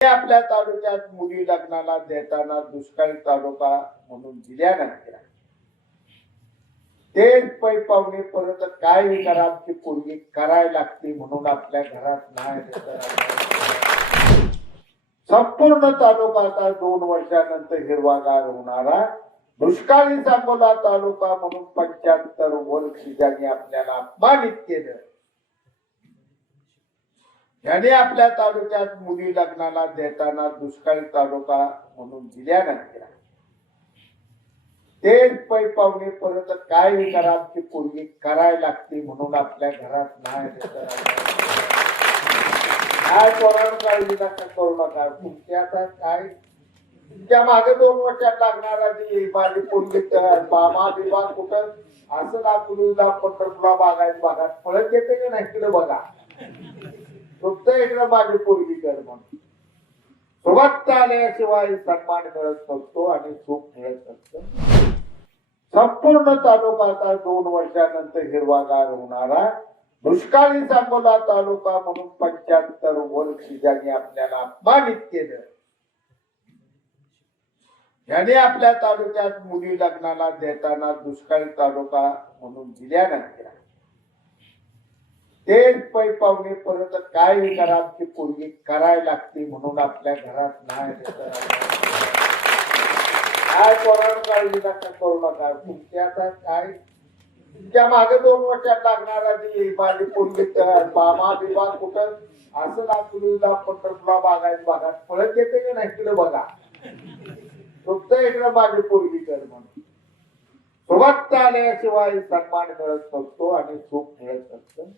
आपल्या तालुक्यात मुली लग्नाला देताना दुष्काळी तालुका म्हणून दिल्यानंतर तेच पै पाहुणे परत काय करा आमची पोरगी करायला लागते म्हणून आपल्या घरात नाही संपूर्ण तालुका आता 2 वर्षानंतर हिरवागार होणारा दुष्काळी सांगोला तालुका म्हणून 75 वर्ष ज्यांनी आपल्याला अपमानित केलं, याने आपल्या तालुक्यात मुली लग्नाला देताना दुष्काळी तालुका म्हणून दिल्यानंतर तेच पै पाहुणे परत काय करा आमची पोरगी करायला लागते म्हणून आपल्या घरात नाही काय कोरोना काळजी नका करू नका. तुमच्या आता काय तुमच्या मागे 2 वर्षात लागणारा जी माझी पोरगी मामा विभाग कुठं असं नागपूरला पंढरपूरला भागात पळत येते का नाही तिकडे बघा. फक्त इकडे माझी पोरगी कर म्हणून सोबत आल्याशिवाय सन्मान मिळत नसतो आणि सुख मिळत नसतं. संपूर्ण तालुका आता 2 वर्षानंतर हिरवागार होणारा दुष्काळी सांगोला तालुका म्हणून 75 वर्ष ज्यांनी आपल्याला अपमानित केलं, याने आपल्या तालुक्यात मुली लग्नाला देताना दुष्काळी तालुका म्हणून दिल्यानंतर तेच पै पाहुणे परत काय करा आमची पोरगी करायला लागते म्हणून आपल्या घरात नाही काय कोरोना काळजी नका करू नका. तुमच्या आता काय तुमच्या मागे 2 वर्षात लागणारा जी माझी पोरगी मामा विभाग कुठं असं नागपूरला पंढरपूरला भागात पळत येते का नाही तिकडे बघा. फक्त इकडे माझी पोरगी कर म्हणून सोबत आल्याशिवाय सन्मान मिळत नसतो आणि सुख मिळत नसतं.